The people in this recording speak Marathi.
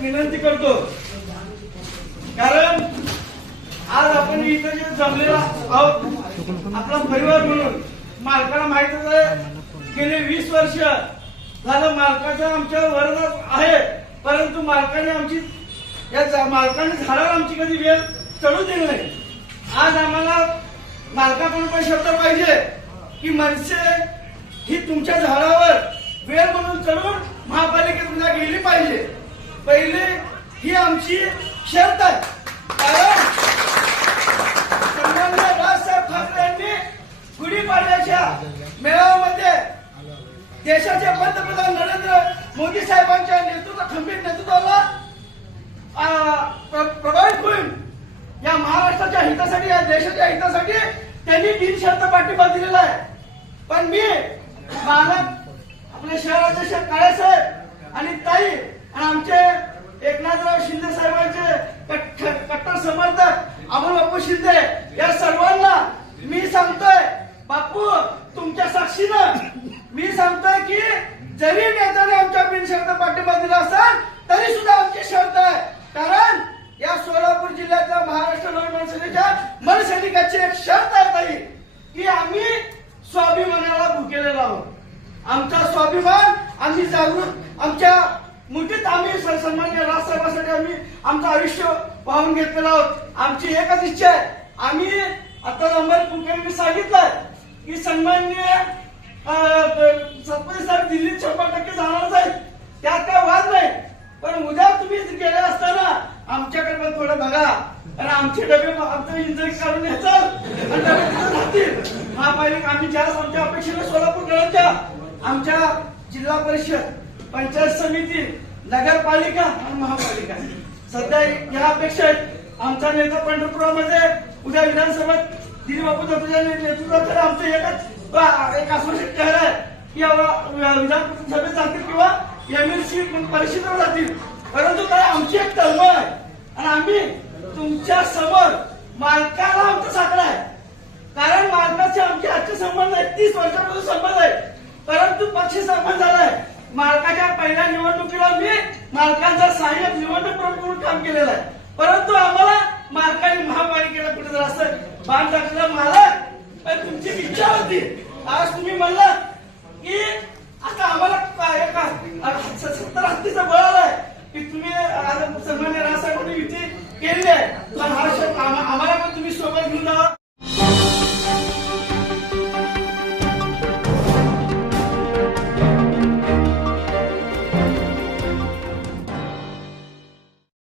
विनंती करतो. कारण आज आपण इथं जे जमलेला आहोत आपला परिवार म्हणून मालकाला माहितच आहे गेले वीस वर्ष झालं मालकाचं आमच्या वरदान आहे परंतु मालकाने आमची या मालकाने झाडावर आमची कधी वेळ चढू दिली नाही. आज आम्हाला मालकाकडून पण शब्द पाहिजे की मनसे ही तुमच्या झाडावर वेळ म्हणून चढून महापालिकेत गेली पाहिजे. पहिले ही आमची शर्त आहे. कारण सन्माननीय राजसाहेब ठाकरे यांनी गुढीपाडव्याच्या मेळाव्यामध्ये देशाचे पंतप्रधान नरेंद्र मोदी साहेबांच्या नेतृत्व खंबीर नेतृत्वाला प्र- प्रभावित होईल या महाराष्ट्राच्या हितासाठी या देशाच्या हितासाठी त्यांनी बिनशर्त पाठिंबा दिलेला आहे. पण मी मालक आपले शहराध्यक्ष काळेसाहेब आणि ताई आणि आमचे एकनाथराव शिंदे साहेबांचे कट्टर समर्थक अमोल बापू शिंदे या सर्वांना मी सांगतोय बापू तुमच्या साक्षीनं मी सांगतोय की जरी नेत्याने आमच्या बिनशर्त पाठिंबा दिला असेल तरी सुद्धा आमची शर्त आहे. कारण या सोलापूर जिल्ह्यातल्या महाराष्ट्र नवनिर्माण सेनेच्या मनसैनिकाची एक शर्त आहे ताई की आम्ही स्वाभिमानाला भुकेलेला आहोत. आमचा स्वाभिमान आम्ही जागृत आमच्या मुठीत आम्ही स- सन्मान्य राजसाहेबांसाठी आम्ही आमचं आयुष्य वाहून घेतलेलं आहोत. आमची एकच इच्छा आहे. आम्ही आता अंबर कुलकर्णी सांगितलं की सन्मान्य सत्पती साहेब दिल्लीत शंभर टक्के जाणारच आहेत. त्यात काय वाद नाही. पण उद्या तुम्ही गेले असताना आमच्याकडे पण थोडं बघा. कारण आमचे डबे आमचं इंजन काढून यायचं आणि डबे तिथं राहतील आम्ही ज्या आमच्या अपेक्षेने सोलापूरकरांच्या आमच्या जिल्हा परिषद पंचायत समिती नगरपालिका आणि महापालिका. सध्या या अपेक्षा आहेत. आमचा नेता पंढरपुरामध्ये उद्या विधानसभेत दिलीप बापू नेतृत्व तर आमचं एकच बा- एक आश्वासित चेहरा आहे की विधानसभेत जातील किंवा एमएलसी परिषदेवर जातील. परंतु काय आमची एक तळमळ आहे. आणि आम्ही तुमच्यासमोर मालकाला आमचा साकडा आहे. कारण मालकाचे आमचे आजचे संबंध आहेत. तीस वर्षापासून संबंध आहे परंतु पक्षी संबंध झालाय. मालकाच्या पहिल्या निवडणुकीला मी मालकांचा सहाय्यक निवडणूक प्रमुख म्हणून काम केलेलं आहे. परंतु आम्हाला मालकाने महापालिकेला कुठे जर असं बांध टाकलं मालक तुमची इच्छा होती. आज तुम्ही